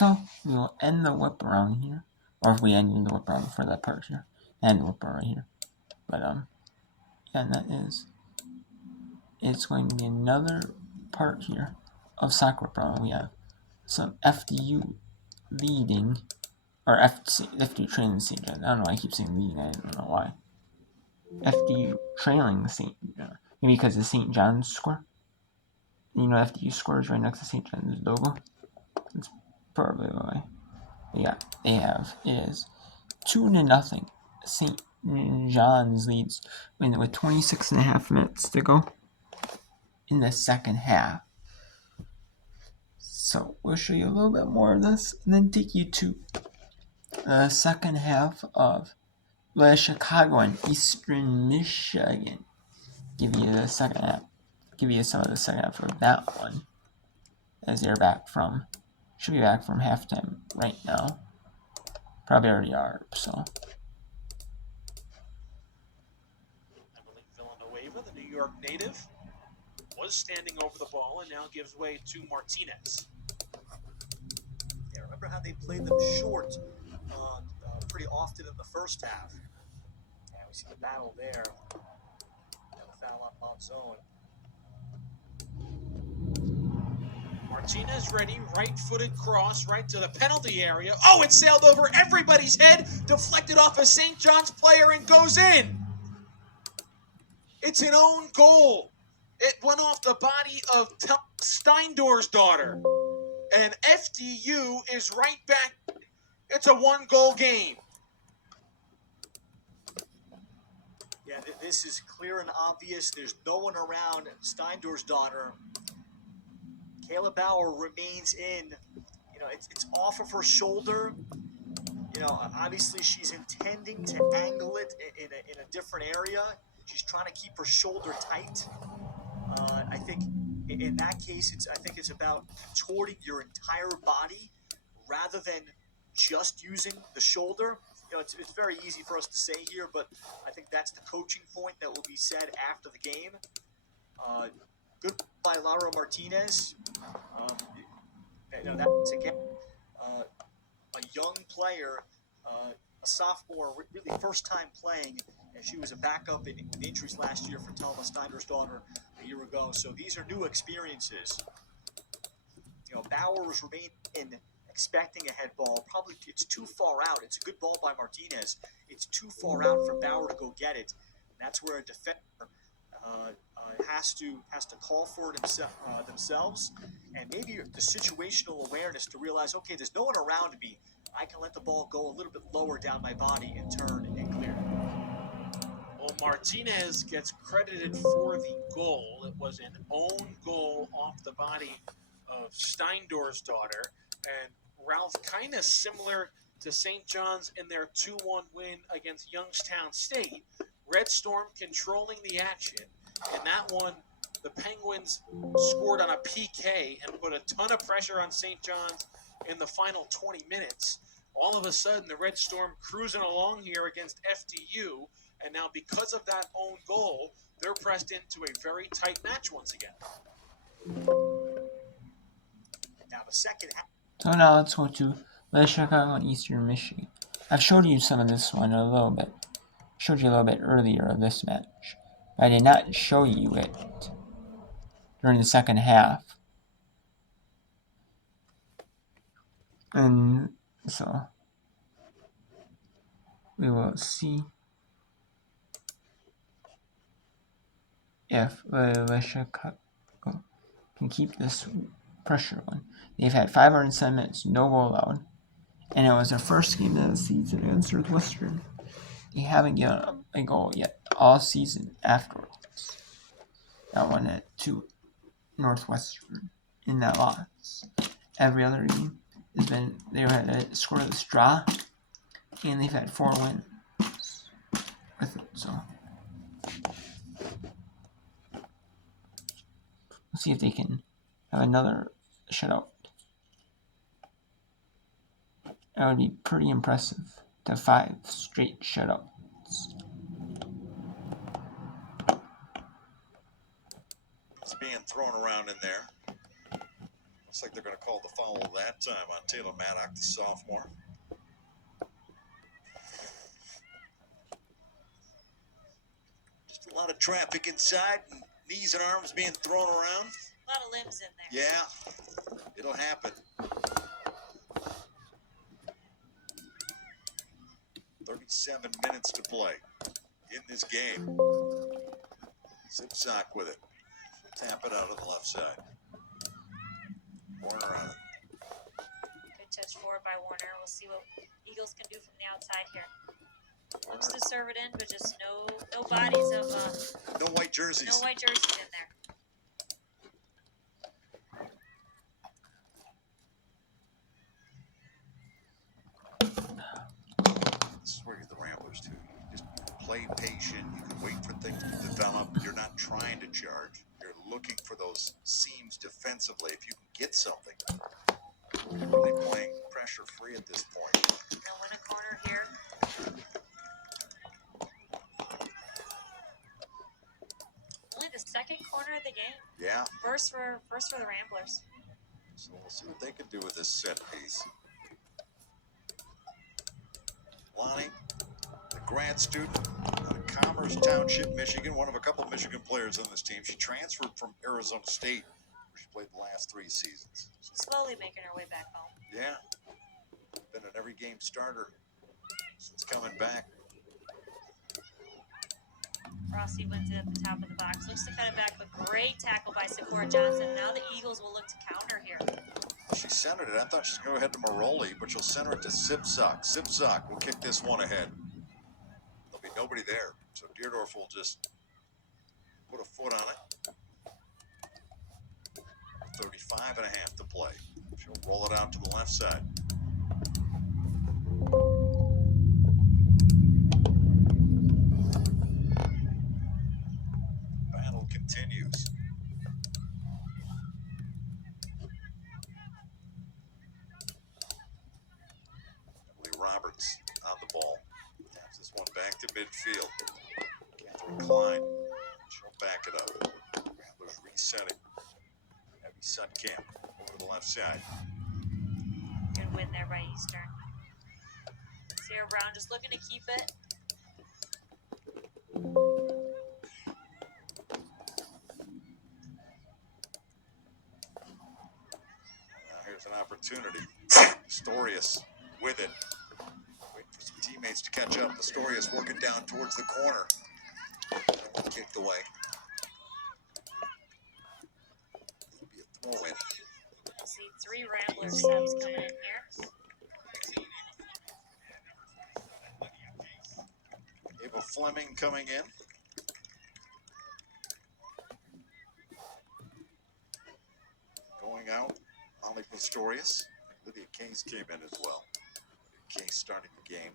So we will end the whip around here, or if we end the whip around for that part here, end the whip right here. But yeah, and that is. It's going to be another part here of soccer whip around. We have some FDU leading, or FDU trailing the St. John's. I don't know why I keep saying leading. I don't know why. FDU trailing the St. John's. Maybe because the St. John's score. You know, FDU scores right next to St. John's logo. That's probably why. But yeah, they have is 2-0. St. John's leads with 26.5 minutes to go in the second half. So we'll show you a little bit more of this and then take you to the second half of the Chicago and Eastern Michigan. Give you the second half. Give you some of the second half of that one. As they're should be back from halftime right now. Probably already are, so. I believe Villanueva, the New York native, was standing over the ball and now gives way to Martinez. Yeah, remember how they played them short pretty often in the first half. Yeah, we see the battle there. And the foul on Monzon. Martinez ready, right-footed cross right to the penalty area. Oh, it sailed over everybody's head, deflected off a St. John's player and goes in. It's an own goal. It went off the body of Steindorf's daughter. And FDU is right back. It's a one-goal game. Yeah, this is clear and obvious. There's no one around Steindorf's daughter. Kayla Bauer remains in. You know, it's off of her shoulder. You know, obviously she's intending to angle it in a different area. She's trying to keep her shoulder tight. I think in that case, I think it's about contorting your entire body rather than just using the shoulder. You know, it's very easy for us to say here, but I think that's the coaching point that will be said after the game. Good by Laura Martinez. You know, that's again a young player, a sophomore, really first time playing, and she was a backup in injuries last year for Talma Steiner's daughter a year ago. So these are new experiences. You know, Bauer was remaining expecting a head ball. Probably it's too far out. It's a good ball by Martinez. It's too far out for Bauer to go get it. And that's where a defender has to call for it themselves, and maybe the situational awareness to realize, okay, there's no one around me. I can let the ball go a little bit lower down my body and turn and clear. Well, Martinez gets credited for the goal. It was an own goal off the body of Steindorf's daughter. And Ralph, kind of similar to St. John's in their 2-1 win against Youngstown State. Red Storm controlling the action. And that one, the Penguins scored on a PK and put a ton of pressure on St. John's in the final 20 minutes. All of a sudden, the Red Storm cruising along here against FDU. And now because of that own goal, they're pressed into a very tight match once again. Now the second half. So now let's go to the Chicago and Eastern Michigan. I've showed you some of this one a little bit. Showed you a little bit earlier of this match. But I did not show you it during the second half. And so we will see if the Chicago can keep this pressure on. They've had 507 minutes, no goal allowed. And it was their first game of the season against Northwestern. They haven't given up a goal yet all season afterwards. That one to Northwestern in that loss. Every other game has been they had a scoreless draw, and they've had 4 wins with it. So we'll see if they can have another shutout. That would be pretty impressive to 5 straight shutouts. It's being thrown around in there. Looks like they're going to call the foul that time on Taylor Maddock, the sophomore. Just a lot of traffic inside, and knees and arms being thrown around. A lot of limbs in there. Yeah, it'll happen. 37 minutes to play in this game. Zipsock with it. Tap it out on the left side. Warner on it. Good touch forward by Warner. We'll see what Eagles can do from the outside here. Looks to serve it in, but just no bodies of no white jerseys. No white jerseys in there. This is where you get the Ramblers too. You just play patient. You can wait for things to develop. You're not trying to charge. You're looking for those seams defensively. If you can get something, you're really playing pressure free at this point. They'll win a corner here. Only the second corner of the game. Yeah. First for the Ramblers. So we'll see what they can do with this set piece. Lonnie, the grad student out of Commerce Township, Michigan, one of a couple of Michigan players on this team. She transferred from Arizona State, where she played the last 3 seasons. She's slowly making her way back home. Yeah. Been an every game starter since coming back. Rossi wins it at the top of the box. Looks to cut it back, but great tackle by Sakura Johnson. Now the Eagles will look to counter here. She centered it. I thought she was going to go ahead to Maroli, but she'll center it to Zipsock. Zipsock will kick this one ahead. There'll be nobody there, so Deerdorf will just put a foot on it. 35 and a half to play. She'll roll it out to the left side. Battle continues. Roberts on the ball. Taps this one back to midfield. Catherine Klein. She'll back it up. Ramblers resetting. Heavy Sutkamp over to the left side. Good win there by Eastern. Sierra Brown just looking to keep it. Now here's an opportunity. Storius with it. Waiting for some teammates to catch up. Astorius working down towards the corner. Kicked away. It'll be a throw in. We'll see 3 Rambler subs coming in here. Ava Fleming coming in. Going out, Ollie Pastorius. Lydia Case came in as well. Case starting the game.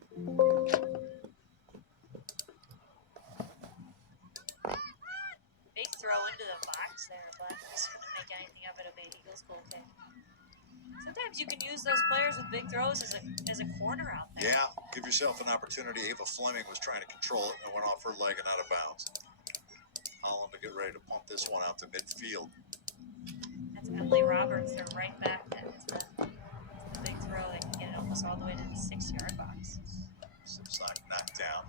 Big throw into the box there, but just couldn't make anything of it. A big Eagles goal kick. Sometimes you can use those players with big throws as a corner out there. Yeah, give yourself an opportunity. Ava Fleming was trying to control it and went off her leg and out of bounds. Holland to get ready to pump this one out to midfield. That's Emily Roberts. They're right back. That is the big throw. They can get it almost all the way to the 6-yard box. Zipsock knocked down.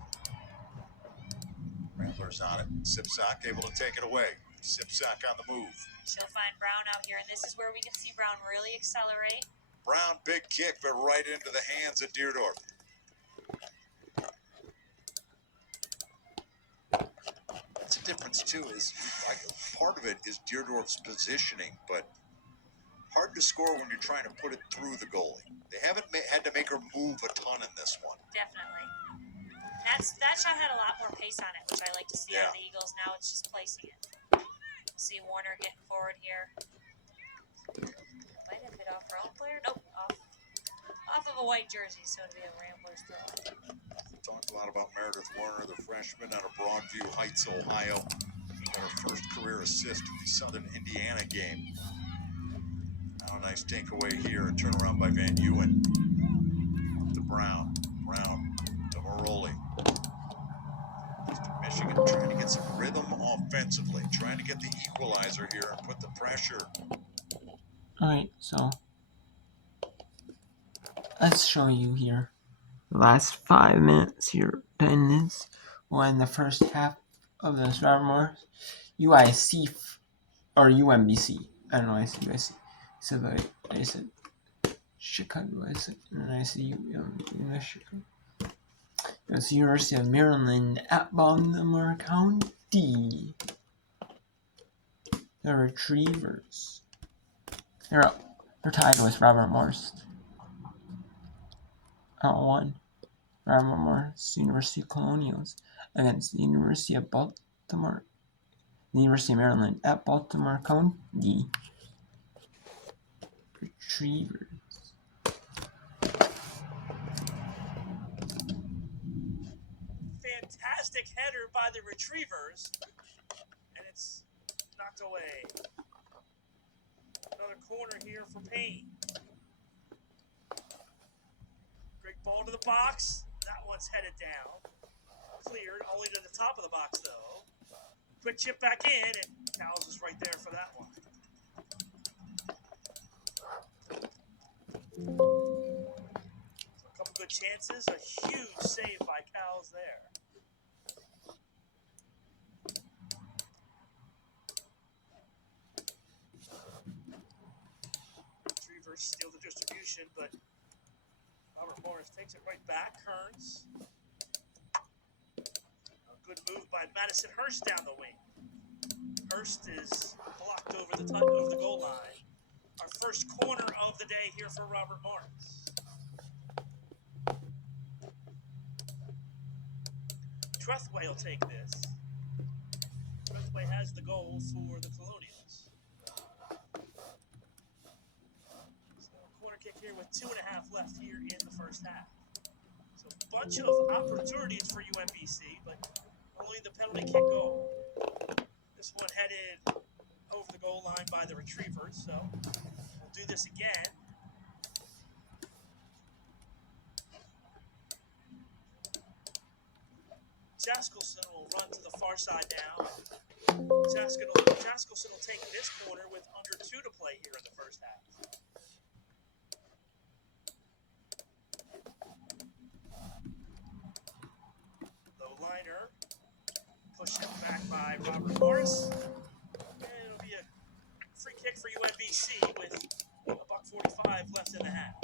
Ramblers on it. Zipsock able to take it away. Zipsock on the move. She'll find Brown out here, and this is where we can see Brown really accelerate. Brown, big kick, but right into the hands of Deerdorf. That's the difference, too, is part of it is Deerdorf's positioning, but hard to score when you're trying to put it through the goalie. They haven't had to make her move a ton in this one. Definitely. That shot had a lot more pace on it, which I like to see out of the Eagles. Now it's just placing it. We'll see Warner getting forward here. Might have hit off her own player. Nope, off of a white jersey, so it'll be a Ramblers throw. We talked a lot about Meredith Warner, the freshman out of Broadview Heights, Ohio. Got her first career assist in the Southern Indiana game. Now a nice takeaway here and turnaround by Van Ewen. Up to Brown. Brown to Maroli. Michigan trying to get some rhythm offensively, trying to get the equalizer here and put the pressure Alright, so let's show you here the last 5 minutes here. 10 minutes. Well, in the first half of this Robert Morris, UIC or UMBC. I don't know. I said UIC. So I said Chicago. I said, and I said Chicago. It's the University of Maryland at Baltimore County. The Retrievers. They're tied with Robert Morris. Out one. Robert Morris University Colonials against the University of Baltimore. The University of Maryland at Baltimore County. Retrievers. Fantastic header by the Retrievers, and it's knocked away. Another corner here for Payne. Great ball to the box. That one's headed down. Cleared only to the top of the box, though. Quick chip back in, and Cowles is right there for that one. So a couple good chances. A huge save by Cowles there. Retrievers steal the distribution, but Robert Morris takes it right back. Kearns. A good move by Madison Hurst down the wing. Hurst is blocked over the goal line. Our first corner of the day here for Robert Morris. Trethway will take this. Trethway has the goal for the Colonials. So corner kick here with 2.5 left here in the first half. So a bunch of opportunities for UMBC, but only the penalty kick goal. This one headed over the goal line by the Retrievers, so we'll do this again. Jaskelson will run to the far side now. Jaskelson will take this corner with under 2 to play here in the first half. Low liner. Pushed back by Robert Morris. And it'll be a free kick for UMBC with $1:45 left in the half.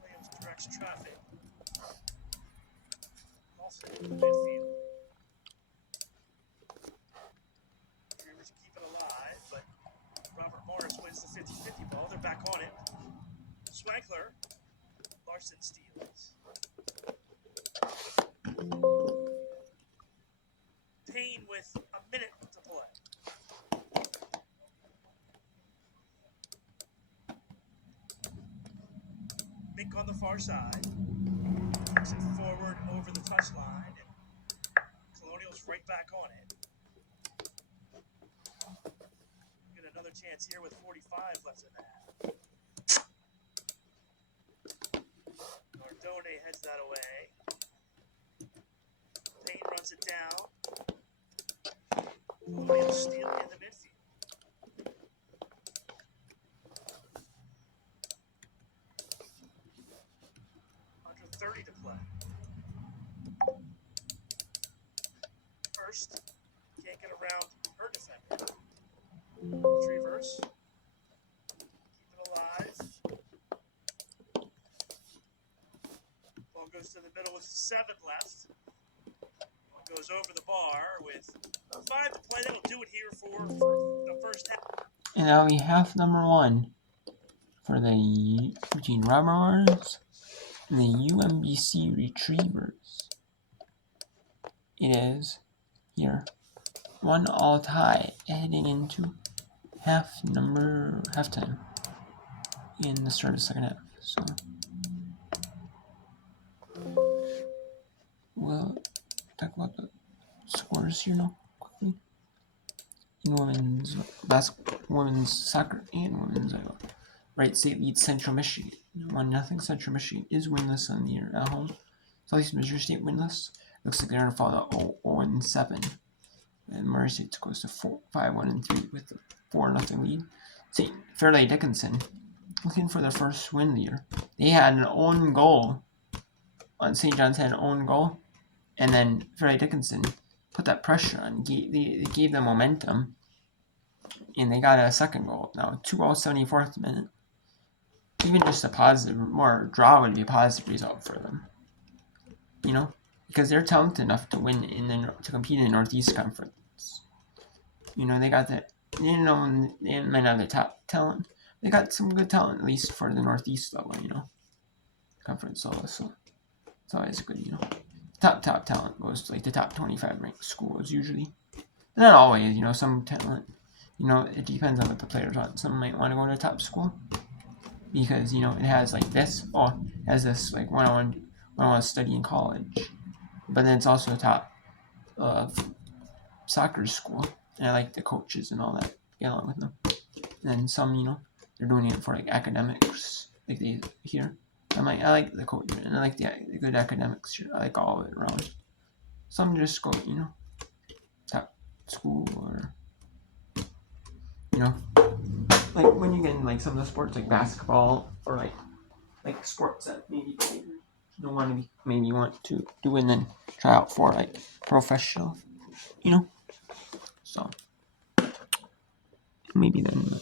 Williams directs traffic. Also in the midfield. Retrievers keep it alive, but Robert Morris wins the 50-50 ball. They're back on it. Swankler. Larson steals. Payne with a minute to play. Mink on the far side. Takes it forward over the touchline. And Colonials right back on it. Get another chance here with 45 left in the half. Nardone heads that away. Payne runs it down. Colonials steal in the midfield. Under 30 to play. First, can't get around her defender. Retrievers. Keep it alive. Ball goes to the middle with 7 left. Ball goes over the bar with 5 to play. That'll do it here for the first half. And that'll be half number 1 for between Robert Morris and the UMBC Retrievers. It is here 1-1 tie heading into halftime in the start of the second half. So we'll talk about the scores here now quickly. basically. In women's basketball, women's soccer, and women's Wright State leads Central Michigan 1-0. Central Michigan is winless on the year at home. Southeast Missouri State winless. Looks like they're gonna fall to 0-7. And Murray State goes to 5-1-3 with a 4-0 lead. St. Fairleigh Dickinson looking for their first win of the year. They had an own goal. St. John's had an own goal, and then Fairleigh Dickinson put that pressure on. They gave them momentum, and they got a second goal. Now 2-74th minute. Even just a positive, more draw would be a positive result for them. You know, because they're talented enough to win to compete in the Northeast Conference. You know, they got that. You know, they might not have the top talent. They got some good talent, at least for the Northeast level. You know, conference level. So it's always good. You know, top talent goes to like the top 25 ranked schools usually. Not always. You know, some talent. You know, it depends on what the players want. Some might want to go to a top school because, you know, it has like this. Oh, it has this like one-on-one study in college, but then it's also a top soccer school, and I like the coaches and all that. Get along with them. And then some, you know, they're doing it for like academics, like they here. I like the coach and I like the good academics here. I like all of it around. Some just go, you know, top school or, you know, like when you get in like some of the sports like basketball or like sports that maybe you don't want to be, maybe you want to do and then try out for like professional, you know. So maybe then